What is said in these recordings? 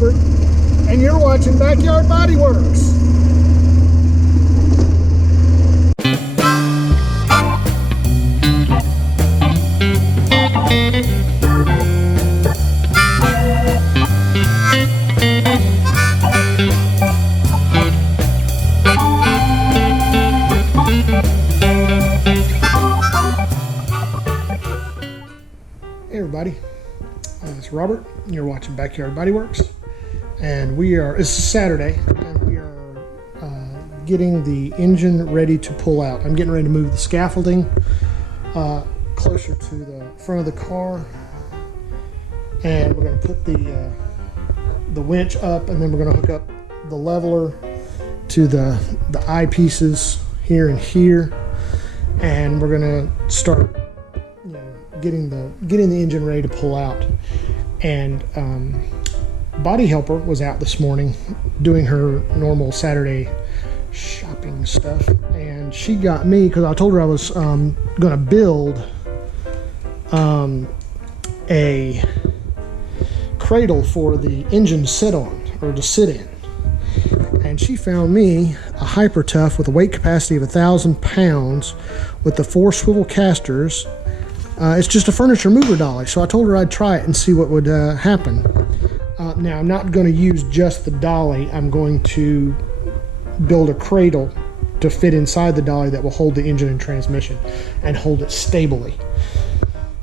Robert, and you're watching Backyard Bodyworks. Hey everybody, it's Robert, and you're watching Backyard Bodyworks, and it's Saturday, and we are getting the engine ready to pull out. I'm getting ready to move the scaffolding closer to the front of the car, and we're going to put the winch up, and then we're going to hook up the leveler to the eyepieces here and here, and we're going to start getting the engine ready to pull out. And Body Helper was out this morning doing her normal Saturday shopping stuff, and she got me, because I told her I was going to build a cradle for the engine to sit on, or to sit in. And she found me a Hyper Tough with a weight capacity of 1,000 pounds with the 4 swivel casters. It's just a furniture mover dolly, so I told her I'd try it and see what would happen. Now, I'm not going to use just the dolly. I'm going to build a cradle to fit inside the dolly that will hold the engine and transmission and hold it stably.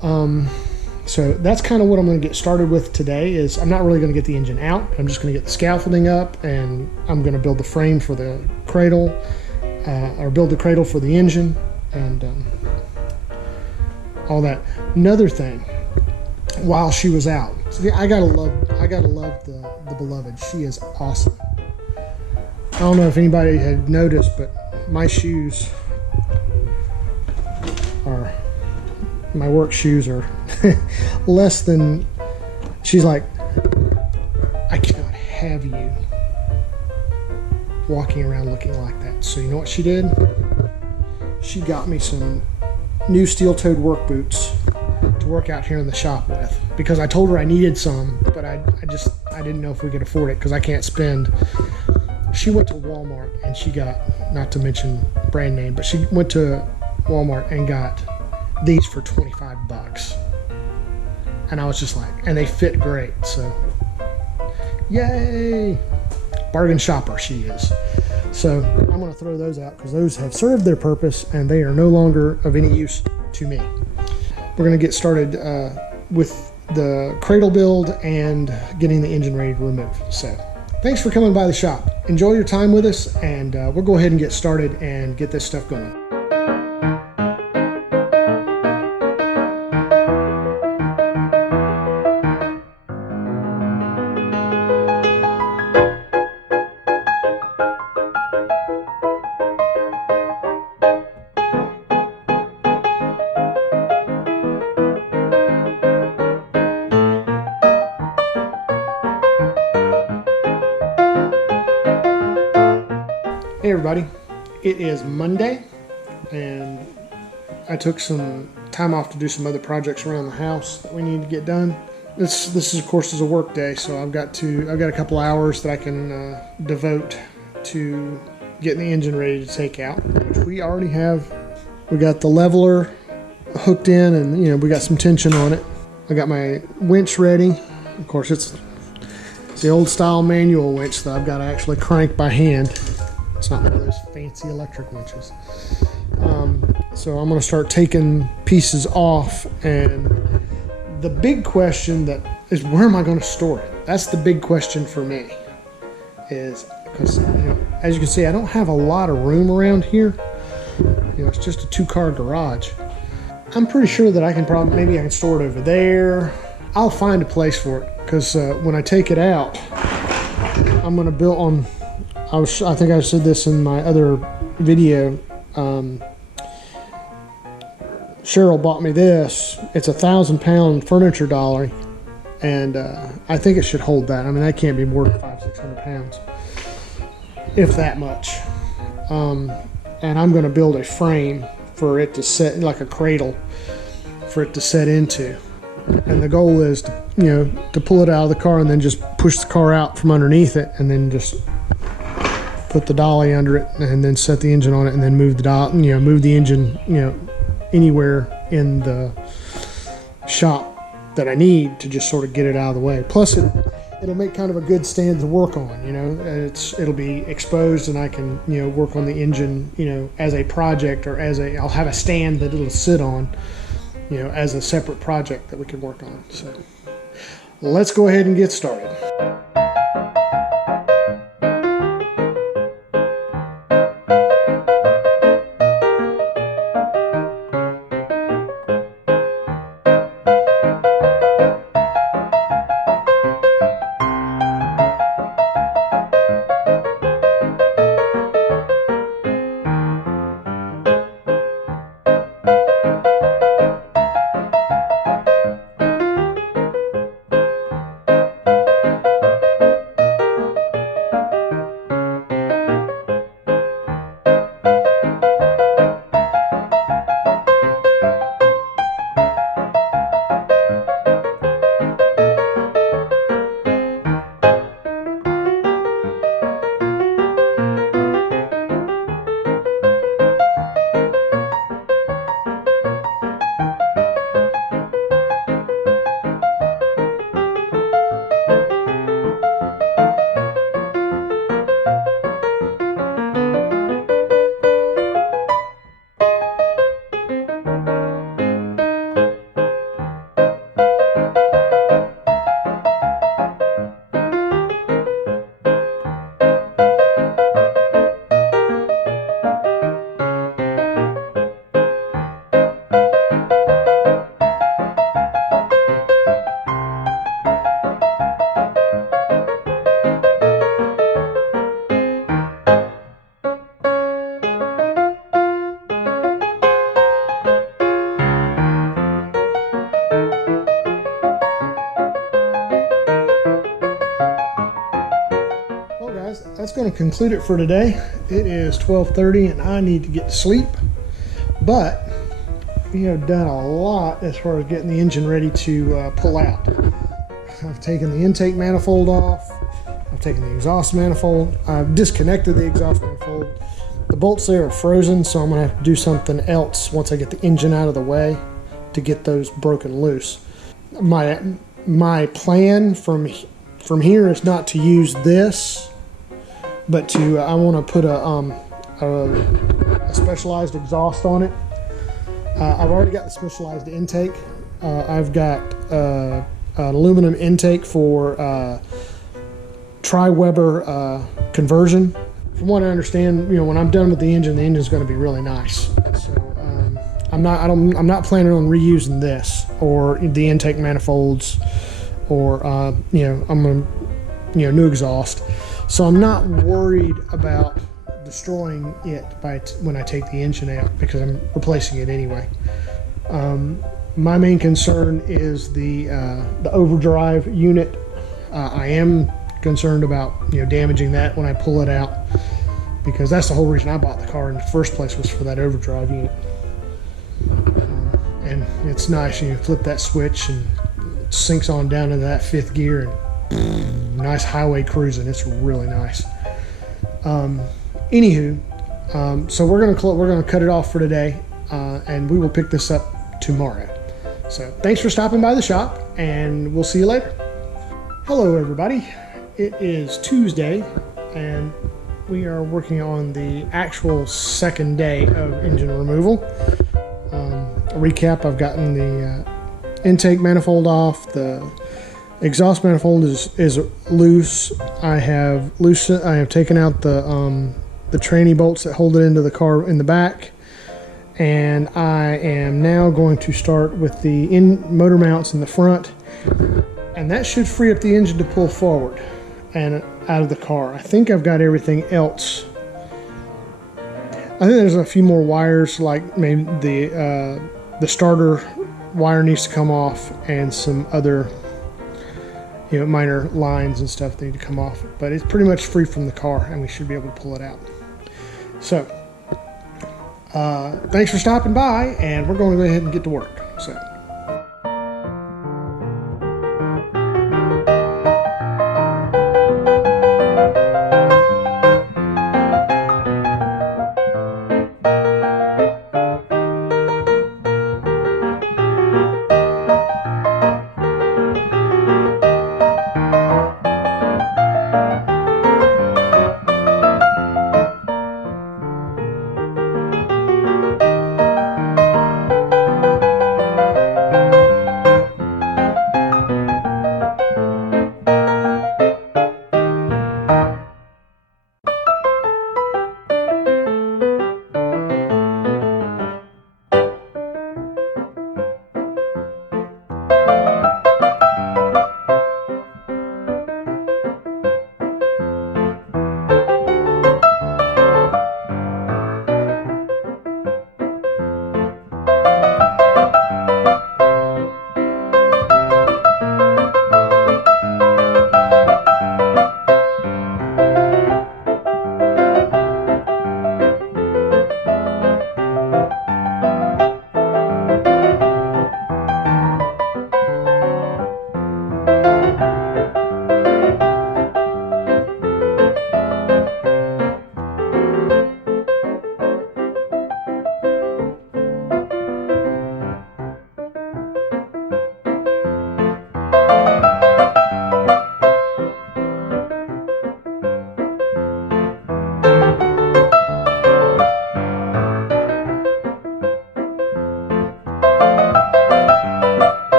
So that's kind of what I'm going to get started with today. Is I'm not really going to get the engine out. I'm just going to get the scaffolding up, and I'm going to build the frame for the cradle, or build the cradle for the engine, and all that. Another thing, while she was out, I gotta love the beloved. She is awesome. I don't know if anybody had noticed, but my shoes are, my work shoes are less than, she's like, I cannot have you walking around looking like that. So you know what she did? She got me some new steel-toed work boots to work out here in the shop with, because I told her I needed some, but I didn't know if we could afford it, because I can't spend. She went to Walmart and she got, not to mention brand name, but she went to Walmart and got these for 25 bucks. And I was just like, and they fit great, so yay! Bargain shopper she is. So I'm going to throw those out, because those have served their purpose and they are no longer of any use to me. We're going to get started with the cradle build and getting the engine ready to remove. So thanks for coming by the shop. Enjoy your time with us, and we'll go ahead and get started and get this stuff going. Hey everybody, it is Monday, and I took some time off to do some other projects around the house that we need to get done. This is of course is a work day, so I've got a couple hours that I can devote to getting the engine ready to take out, which we already have. We got the leveler hooked in, and we got some tension on it. I got my winch ready. Of course, it's the old style manual winch that I've got to actually crank by hand. It's not one of those fancy electric winches. So I'm going to start taking pieces off, and the big question that is, where am I going to store it? That's the big question for me, is because as you can see, I don't have a lot of room around here. It's just a 2-car garage. I'm pretty sure that I can maybe I can store it over there. I'll find a place for it, because when I take it out, I'm going to build on. I think I said this in my other video. Cheryl bought me this. It's a 1,000-pound furniture dolly, and I think it should hold that. I mean, that can't be more than 500-600 pounds, if that much. And I'm going to build a frame for it to set, like a cradle, for it to set into. And the goal is to, to pull it out of the car and then just push the car out from underneath it, and then just put the dolly under it, and then set the engine on it, and then move the move the engine, anywhere in the shop that I need to just sort of get it out of the way. Plus, it'll make kind of a good stand to work on. It'll be exposed, and I can work on the engine, as a project, or I'll have a stand that it'll sit on, as a separate project that we can work on. So let's go ahead and get started. That's going to conclude it for today. It is 12:30 and I need to get to sleep, but we have done a lot as far as getting the engine ready to pull out. I've taken the intake manifold off. I've taken the exhaust manifold. I've disconnected the exhaust manifold. The bolts there are frozen, so I'm going to have to do something else once I get the engine out of the way to get those broken loose. My plan from here is not to use this, but I want to put a specialized exhaust on it. I've already got the specialized intake. I've got an aluminum intake for tri-Weber conversion. From what I understand, when I'm done with the engine's going to be really nice. So I'm not planning on reusing this or the intake manifolds, or I'm going to new exhaust. So I'm not worried about destroying it when I take the engine out, because I'm replacing it anyway. My main concern is the overdrive unit. I am concerned about damaging that when I pull it out, because that's the whole reason I bought the car in the first place, was for that overdrive unit. And it's nice, you flip that switch and it sinks on down into that fifth gear, and nice highway cruising. It's really nice. Anywho, so we're gonna cut it off for today, and we will pick this up tomorrow. So thanks for stopping by the shop, and we'll see you later. Hello everybody, it is Tuesday, and we are working on the actual second day of engine removal. A recap: I've gotten the intake manifold off. The exhaust manifold is loose. I have taken out the tranny bolts that hold it into the car in the back, and I am now going to start with the motor mounts in the front, and that should free up the engine to pull forward and out of the car. I think I've got everything else. I think there's a few more wires, like maybe the starter wire needs to come off, and some other minor lines and stuff that need to come off, but it's pretty much free from the car, and we should be able to pull it out. So thanks for stopping by, and we're going to go ahead and get to work. So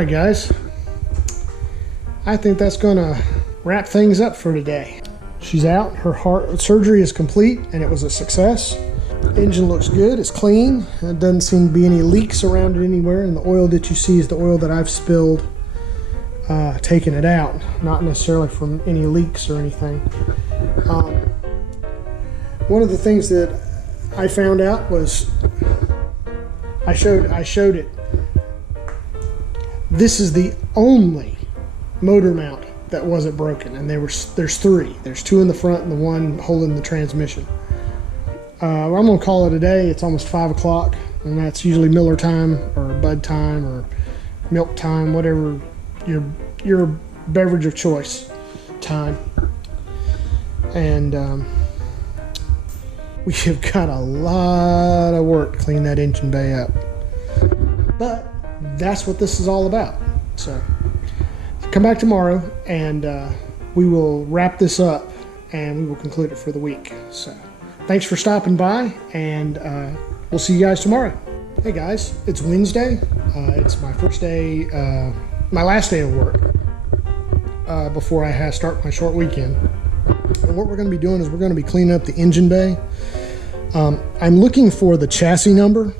right, guys. I think that's gonna wrap things up for today. She's out. Her heart surgery is complete, and it was a success. Engine looks good. It's clean. There doesn't seem to be any leaks around it anywhere, and the oil that you see is the oil that I've spilled taking it out, not necessarily from any leaks or anything. One of the things that I found out was I showed it. This is the only motor mount that wasn't broken, and there's three. There's two in the front and the one holding the transmission. I'm gonna call it a day. It's almost 5 o'clock, and that's usually Miller time or Bud time or milk time, whatever your beverage of choice time. And we have got a lot of work to clean that engine bay up, but that's what this is all about. So come back tomorrow, and we will wrap this up, and we will conclude it for the week. So thanks for stopping by, and we'll see you guys tomorrow. Hey guys, it's Wednesday. It's my first day, my last day of work before I start my short weekend. And what we're going to be doing is we're going to be cleaning up the engine bay. I'm looking for the chassis number,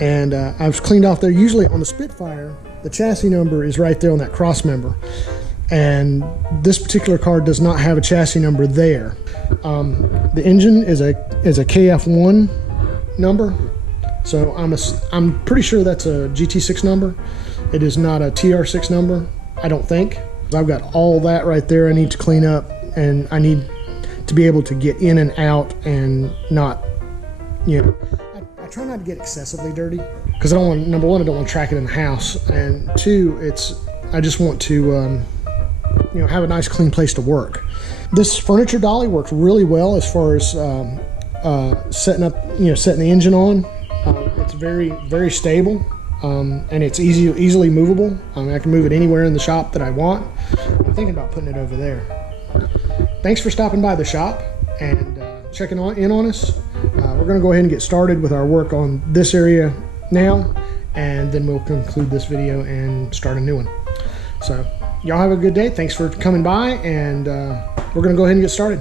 and I've cleaned off there. Usually on the Spitfire, the chassis number is right there on that cross member, and this particular car does not have a chassis number there. The engine is a KF1 number, so I'm pretty sure that's a GT6 number. It is not a TR6 number, I don't think. I've got all that right there I need to clean up, and I need to be able to get in and out and not, I try not to get excessively dirty, because I don't want, number one, I don't want to track it in the house, and two, I just want to have a nice clean place to work. This furniture dolly works really well as far as setting the engine on. It's very, very stable, and it's easily movable. I can move it anywhere in the shop that I want. I'm thinking about putting it over there. Thanks for stopping by the shop and checking in on us. We're going to go ahead and get started with our work on this area now, and then we'll conclude this video and start a new one. So y'all have a good day. Thanks for coming by, and we're going to go ahead and get started.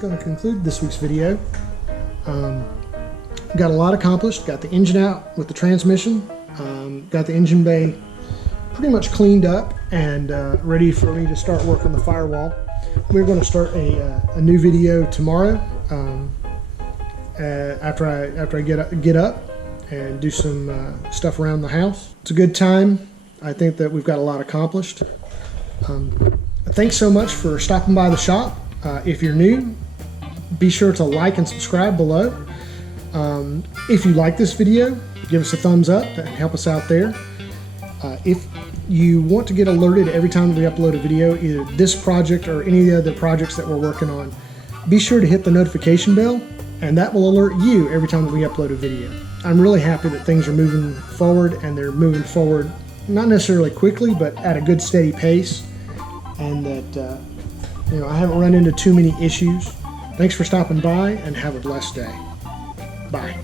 Going to conclude this week's video. Got a lot accomplished. Got the engine out with the transmission. Got the engine bay pretty much cleaned up and ready for me to start work on the firewall. We're going to start a new video tomorrow after I get up and do some stuff around the house. It's a good time. I think that we've got a lot accomplished. Thanks so much for stopping by the shop. If you're new, be sure to like and subscribe below. If you like this video, give us a thumbs up and help us out there. If you want to get alerted every time we upload a video, either this project or any of the other projects that we're working on, be sure to hit the notification bell, and that will alert you every time that we upload a video. I'm really happy that things are moving forward, and they're moving forward not necessarily quickly, but at a good steady pace, and that I haven't run into too many issues. Thanks for stopping by, and have a blessed day. Bye.